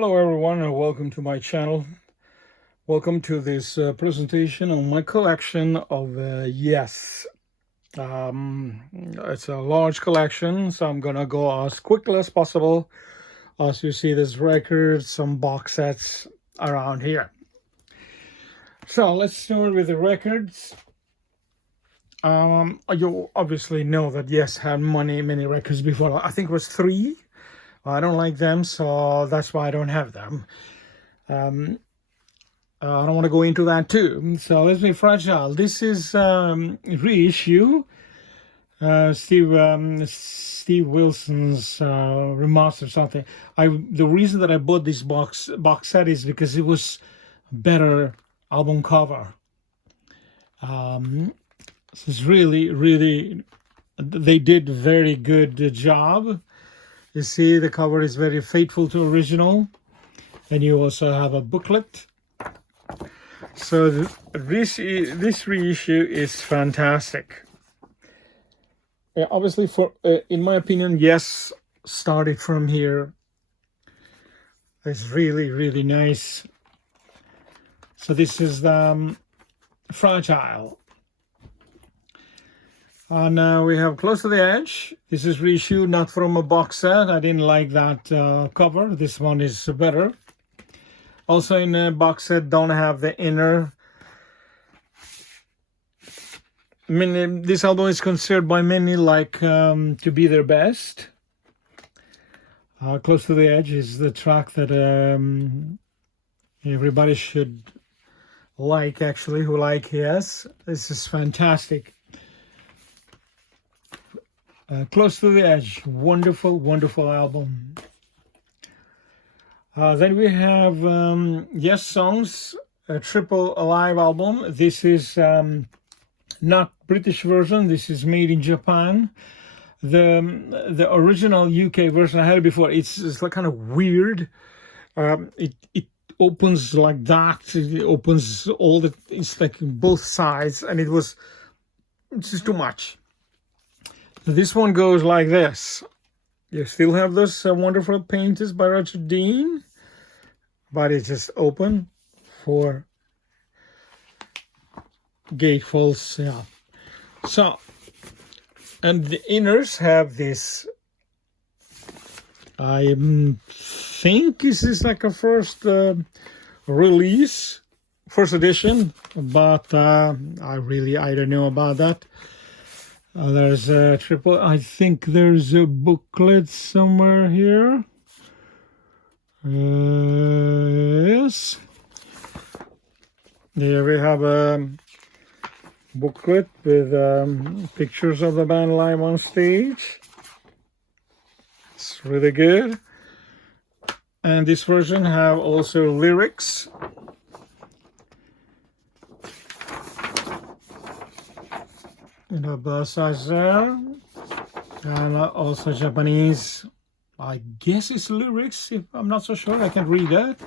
Hello everyone and welcome to my channel. Welcome to this presentation on my collection of it's a large collection, so I'm gonna go as quickly as possible. As you see, there's records, some box sets around here. So let's start with the records. You obviously know that Yes had many records before. I think it was 3. I don't like them, so that's why I don't have them. I don't want to go into that too. So let's be fragile. This is reissue. Steve Wilson's remaster something. The reason that I bought this box set is because it was better album cover. This is really they did very good job. You see the cover is very faithful to original, and you also have a booklet. So this reissue is fantastic. Obviously, in my opinion, Yes started from here. It's really nice. So this is the Fragile. And we have Close to the Edge. This is reissue, not from a box set. I didn't like that cover. This one is better. Also in a box set, don't have the inner. This album is considered by many like to be their best. Close to the Edge is the track that everybody should like, actually, who like Yes. This is fantastic. Close to the Edge, wonderful album. Then we have Yes Songs, a triple live album. This is not British version. This is made in Japan. The original UK version, I had it before. It's like kind of weird. It opens like that. It opens it's like both sides, and it's just too much. This one goes like this. You still have those wonderful paintings by Roger Dean, but it's just open for gatefolds. Yeah. So, and the inners have this. I think this is like a first release, first edition, but I don't know about that. There's a triple. I think there's a booklet somewhere here. Yes. Here we have a booklet with pictures of the band live on stage. It's really good. And this version have also lyrics. You know, both sides there, and also Japanese. I guess it's lyrics. If I'm not so sure, I can read that.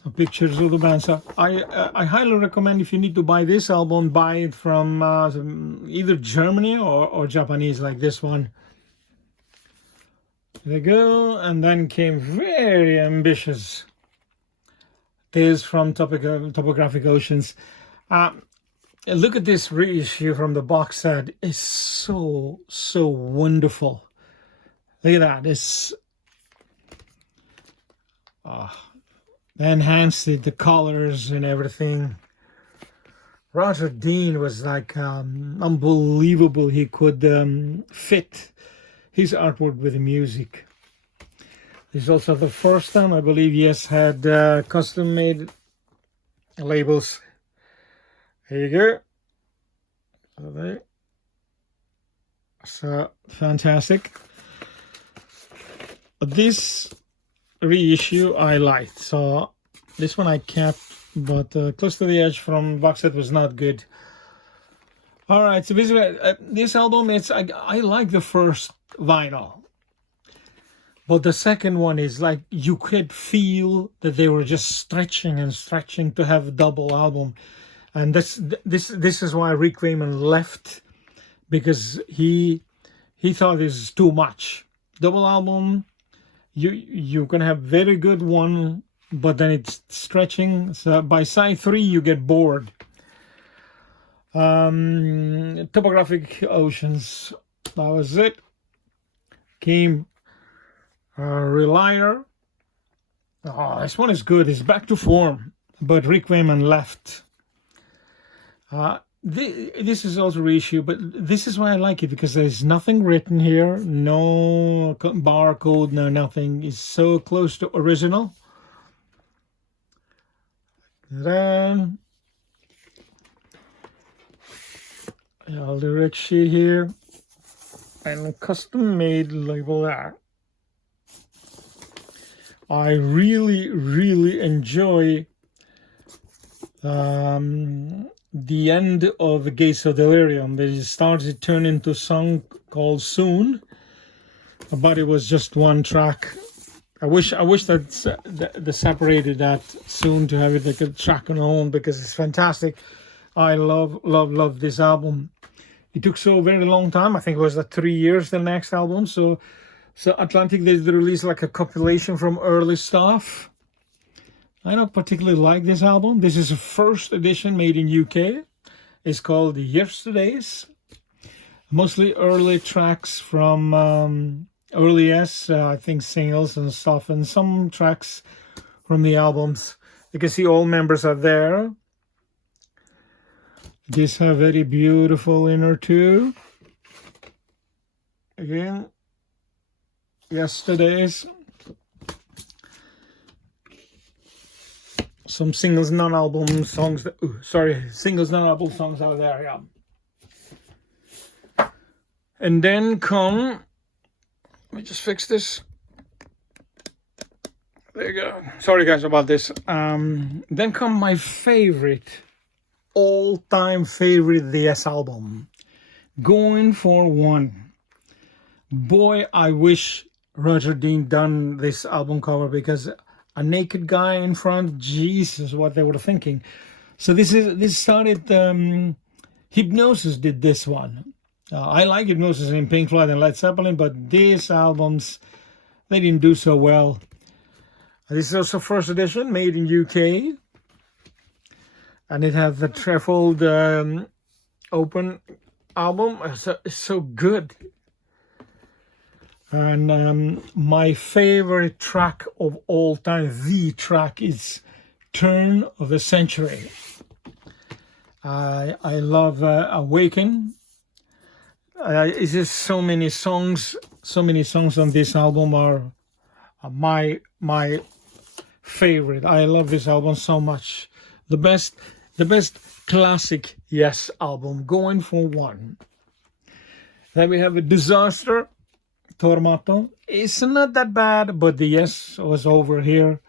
So pictures of the band. So I highly recommend, if you need to buy this album, buy it from either Germany or Japanese, like this one. There you go. And then came very ambitious Tales from Topographic Oceans. Look at this reissue from the box set. It's so wonderful. Look at that. It's enhanced the colors and everything. Roger Dean was like unbelievable. He could fit his artwork with the music. This is also the first time, I believe, Yes had custom-made labels. Here you go. So fantastic. This reissue I liked. So this one I kept, but Close to the Edge from box set was not good. All right. So basically, this album, I like the first vinyl, but the second one is like you could feel that they were just stretching to have a double album. And this is why Rick Wayman left, because he thought this is too much. Double album, you can have very good one, but then it's stretching. So by side 3, you get bored. Topographic Oceans, that was it. Came Relier. Oh, this one is good. It's back to form, but Rick Wayman left. This is also reissue, but this is why I like it, because there's nothing written here, no barcode, no nothing. It's so close to original. Then all the red sheet here and custom made label there. I really enjoy the end of Gates of Delirium. It starts to turn into a song called Soon, but it was just one track. I wish that they separated that Soon to have it like a track on own, because it's fantastic. I love this album. It took so very long time. I think it was 3 years the next album. So Atlantic, they released like a compilation from early stuff. I don't particularly like this album. This is a first edition made in UK. It's called Yesterdays. Mostly early tracks from early I think singles and stuff, and some tracks from the albums. You can see all members are there. These are very beautiful inner too. Again, Yesterdays. Some singles, non-album songs. Singles, non-album songs are there. Yeah. And then come. Let me just fix this. There you go. Sorry guys about this. Then come my favorite, all-time favorite The Yes album, Going for One. Boy, I wish Roger Dean done this album cover, because a naked guy in front, Jesus, what they were thinking. So this started. Hypnosis did this one. I like Hypnosis in Pink Floyd and Led Zeppelin, but these albums, they didn't do so well. This is also first edition, made in UK, and it has the trifold open album. It's so good. And my favorite track of all time, the track, is Turn of the Century. I love Awaken. It's just so many songs on this album are my favorite. I love this album so much. The best classic Yes album, Going for One. Then we have a Disaster, Tormato. It's not that bad, but the Yes was over here.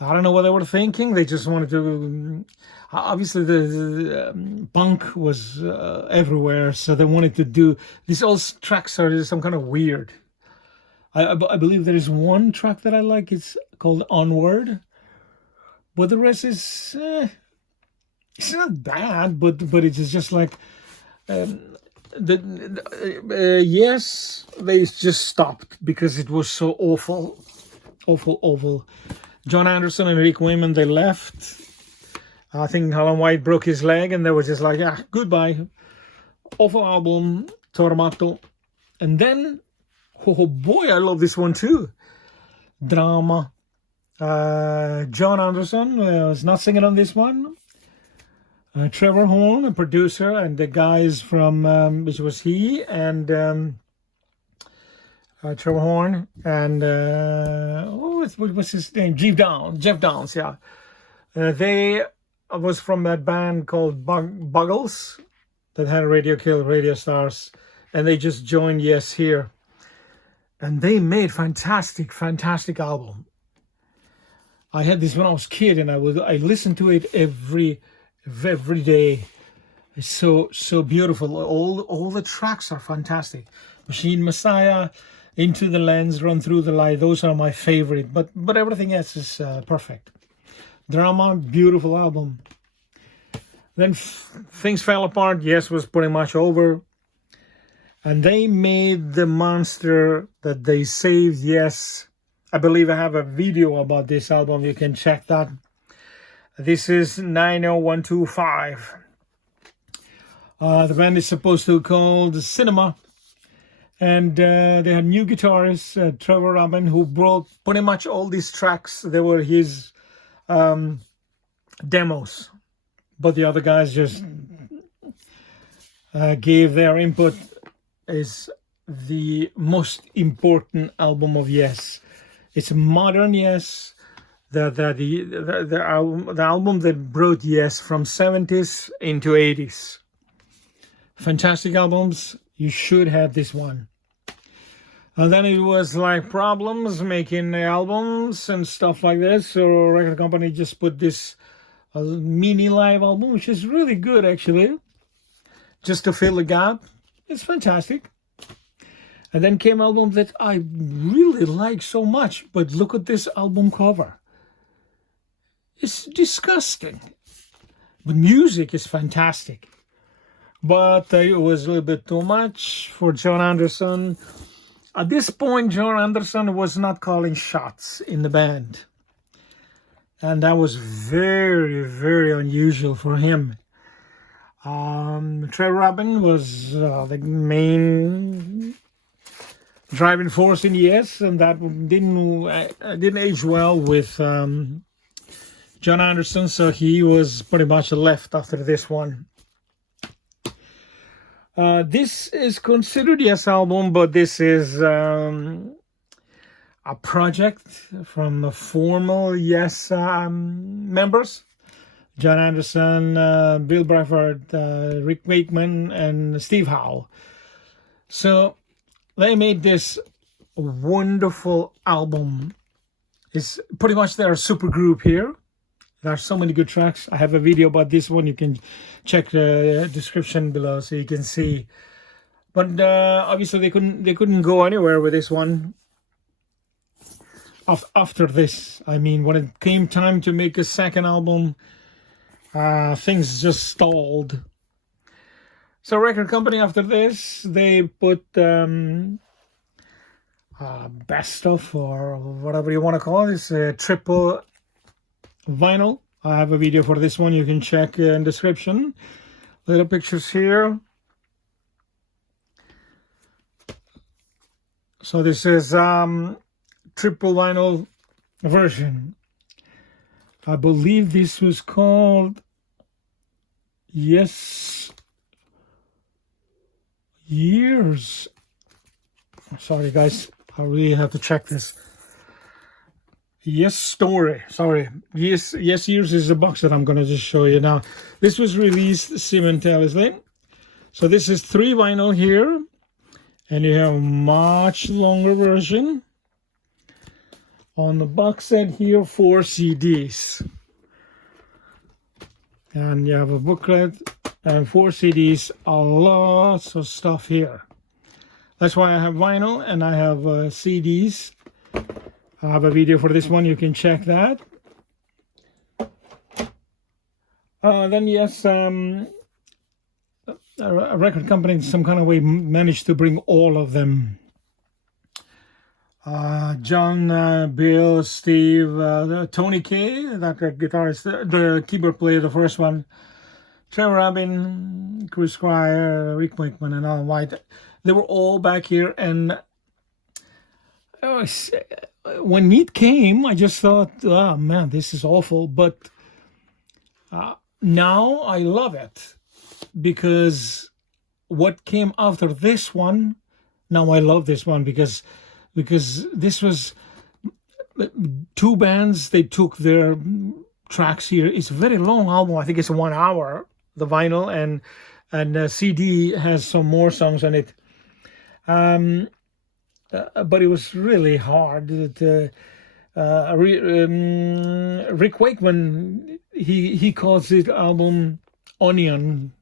I don't know what they were thinking. They just wanted to. Obviously, the punk was everywhere, so they wanted to do. These all tracks are some kind of weird. I believe there is one track that I like. It's called Onward, but the rest is. It's not bad, but it is just like. Yes, they just stopped because it was so awful. John Anderson and Rick Wayman, they left. I think Alan White broke his leg, and they were just like, goodbye. Awful album, Tormato. And then, oh boy, I love this one too. Drama. John Anderson was not singing on this one. Trevor Horn, a producer, and the guys from, which was he, and Trevor Horn, and what was his name? Jeff Downs, yeah. They was from that band called Buggles that had Radio Kill Radio Stars, and they just joined Yes here, and they made fantastic album. I had this when I was a kid, and I listened to it every day. It's so beautiful. All the tracks are fantastic. Machine Messiah, Into the Lens, Run Through the Light, those are my favorite, but everything else is perfect. Drama, beautiful album. Then things fell apart. Yes was pretty much over, and they made the monster that they saved Yes I believe I have a video about this album. You can check that. This is 90125. The band is supposed to be called Cinema. And they had new guitarist, Trevor Rabin, who brought pretty much all these tracks. They were his demos. But the other guys just gave their input. Is the most important album of Yes. It's modern Yes. The album that brought Yes from 70s into 80s. Fantastic albums. You should have this one. And then it was like problems making albums and stuff like this. So record company just put this mini live album, which is really good actually, just to fill the gap. It's fantastic. And then came album that I really like so much. But look at this album cover. It's disgusting. But music is fantastic. But it was a little bit too much for John Anderson. At this point, John Anderson was not calling shots in the band. And that was very, very unusual for him. Trevor Rabin was the main driving force in Yes, and that didn't age well with John Anderson, so he was pretty much left after this one. This is considered Yes album, but this is a project from formal Yes members. John Anderson, Bill Bradford, Rick Wakeman, and Steve Howe. So they made this wonderful album. It's pretty much their super group here. There are so many good tracks. I have a video about this one. You can check the description below so you can see. But obviously they couldn't go anywhere with this one. After this, I mean, when it came time to make a second album, things just stalled. So record company after this, they put best of, or whatever you want to call this, triple vinyl. I have a video for this one. You can check in description. Little pictures here. So this is triple vinyl version. I believe this was called Yes Years. Sorry guys, I really have to check this. Yes Story. Sorry. Yes Years is the box that I'm going to just show you now. This was released simultaneously. So this is 3 vinyl here. And you have a much longer version. On the box set here, 4 CDs. And you have a booklet and 4 CDs, lots of stuff here. That's why I have vinyl and I have CDs. I have a video for this one, you can check that. Then yes, a record company in some kind of way managed to bring all of them. John, Bill, Steve, Tony Kaye, that guitarist, the keyboard player, the first one, Trevor Rabin, Chris Squire, Rick Wakeman, and Alan White. They were all back here, and when Meat came, I just thought, oh man, this is awful. But now I love it, because what came after this one, now I love this one, because this was 2 bands. They took their tracks here. It's a very long album. I think it's 1 hour, the vinyl, and CD has some more songs on it. But it was really hard. Rick Wakeman, he calls it album Onion.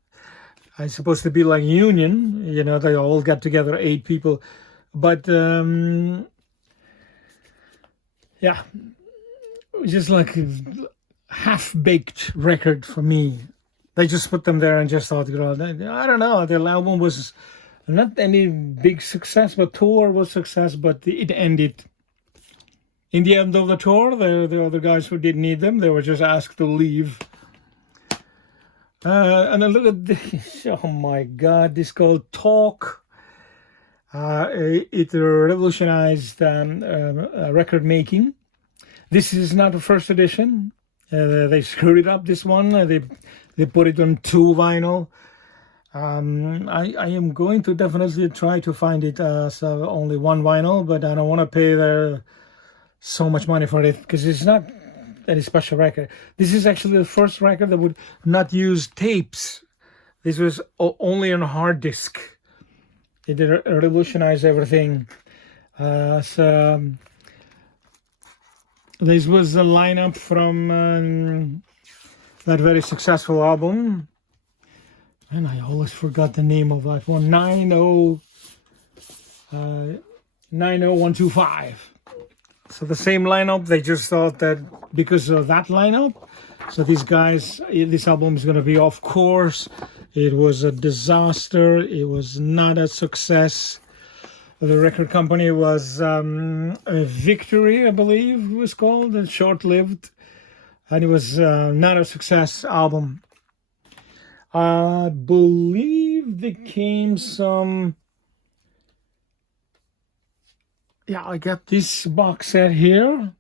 It's supposed to be like Union, you know, they all got together, 8 people. But yeah, just like a half-baked record for me. They just put them there and just thought, you know, I don't know, their album was not any big success, but tour was success, but it ended. in the end of the tour, the other guys who didn't need them, they were just asked to leave. And then look at this. Oh my God, this is called Talk. It revolutionized record making. This is not the first edition. They screwed it up, this one. They put it on 2 vinyl. I am going to definitely try to find it so only 1 vinyl, but I don't want to pay so much money for it because it's not any special record. This is actually the first record that would not use tapes. This was only on hard disk. It revolutionized everything. So this was the lineup from that very successful album. And I always forgot the name of that one. 90125. So the same lineup, they just thought that because of that lineup, so these guys, this album is going to be off course. It was a disaster. It was not a success. The record company was Victory, I believe it was called, and short-lived. And it was not a success album. I believe there came some... Yeah, I got this box set here.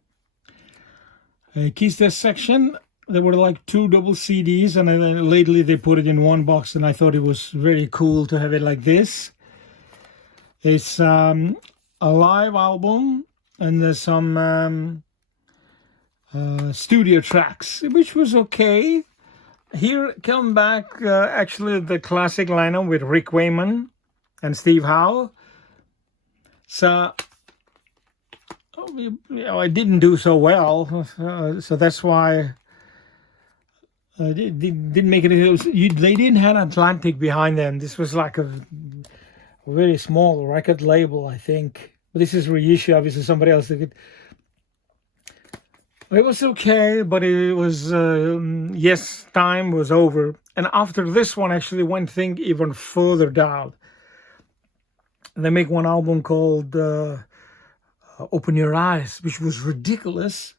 Keys Test section. There were like 2 double CDs, and then lately they put it in 1 box, and I thought it was very cool to have it like this. It's a live album, and there's some studio tracks, which was okay. Here come back actually the classic lineup with Rick Wayman and Steve Howe. So I didn't do so well, so that's why it didn't make it. They didn't have Atlantic behind them. This was like a very small record label, I think. But this is reissue, obviously somebody else did it. It was okay, but it was, yes, time was over. And after this one, actually one thing even further down. They make one album called Open Your Eyes, which was ridiculous.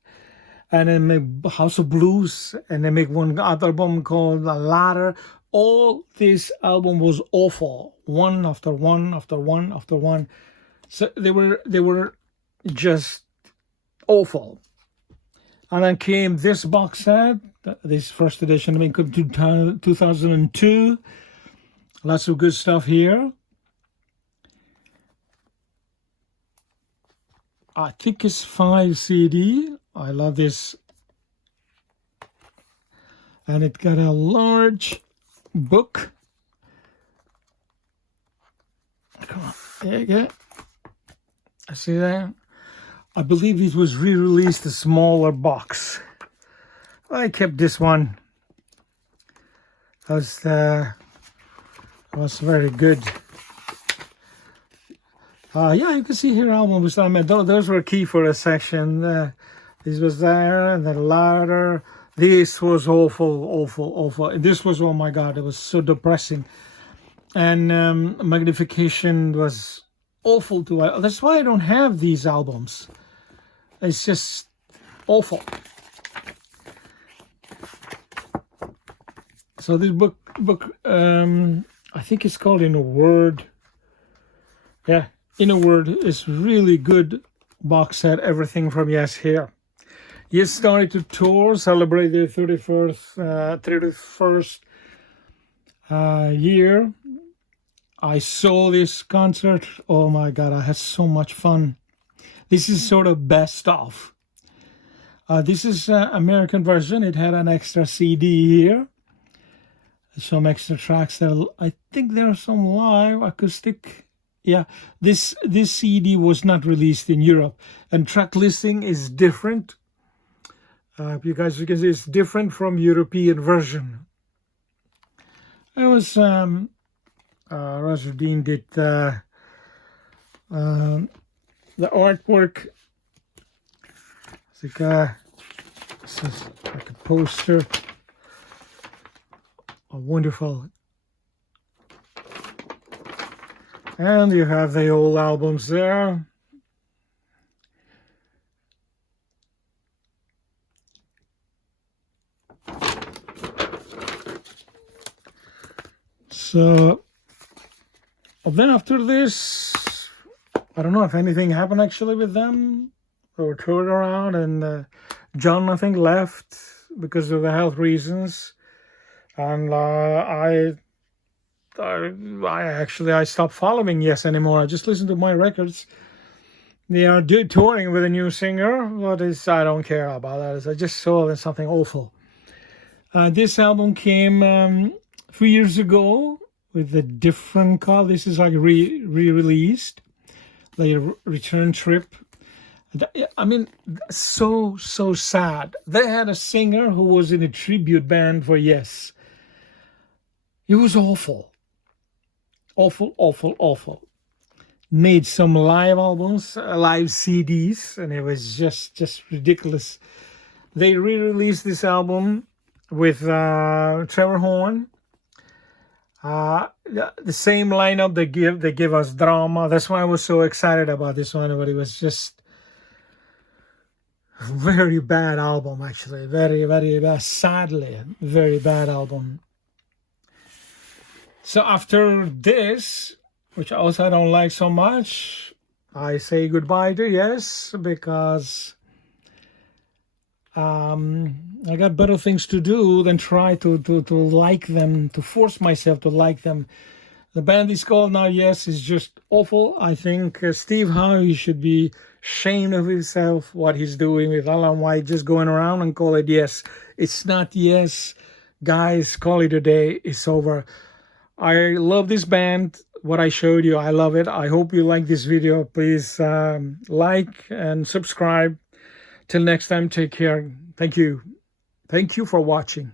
And then make House of Blues, and they make one other album called A Ladder. All this album was awful, one after one after one after one. So they were just awful. And then came this box set, this first edition, I mean, 2002. Lots of good stuff here. I think it's 5 CD. I love this. And it got a large book. Come on, there you go. I see that. I believe it was re-released a smaller box. I kept this one. It was very good. Yeah, you can see here albums. I mean, those were key for a section. This was there, and the ladder. This was awful, awful, awful. This was, oh my God, it was so depressing. And Magnification was awful too. That's why I don't have these albums. It's just awful. So this book, I think it's called In a Word. Yeah, In a Word is really good box set. Everything from Yes here. Yes started to tour, celebrate their 31st year. I saw this concert. Oh my God, I had so much fun. This is sort of best of. This is American version. It had an extra CD here. Some extra tracks there. I think there are some live acoustic. Yeah, this CD was not released in Europe, and track listing is different. You guys can see it's different from European version. It was Roger Dean did the artwork. It's like a poster. Wonderful. And you have the old albums there. So then after this, I don't know if anything happened actually with them. They were toured around, and John, I think, left because of the health reasons. And I stopped following Yes anymore. I just listened to my records. They are touring with a new singer, but I don't care about that. I just saw something awful. This album came 3 years ago with a different call. This is like re-released, like a return trip. I mean, so sad. They had a singer who was in a tribute band for Yes. It was awful. Awful. Made some live albums, live CDs, and it was just ridiculous. They re-released this album with Trevor Horn. The same lineup they give us drama. That's why I was so excited about this one, but it was just a very bad album, actually. Very bad, sadly, very bad album. So after this, which also I don't like so much, I say goodbye to Yes, because I got better things to do than try to like them, to force myself to like them. The band is called now Yes. Is just awful. I think Steve Howe should be ashamed of himself, what he's doing with Alan White, just going around and call it Yes. It's not Yes. Guys, call it a day. It's over. I love this band. What I showed you, I love it. I hope you like this video. Please like and subscribe. Till next time, take care. Thank you. Thank you for watching.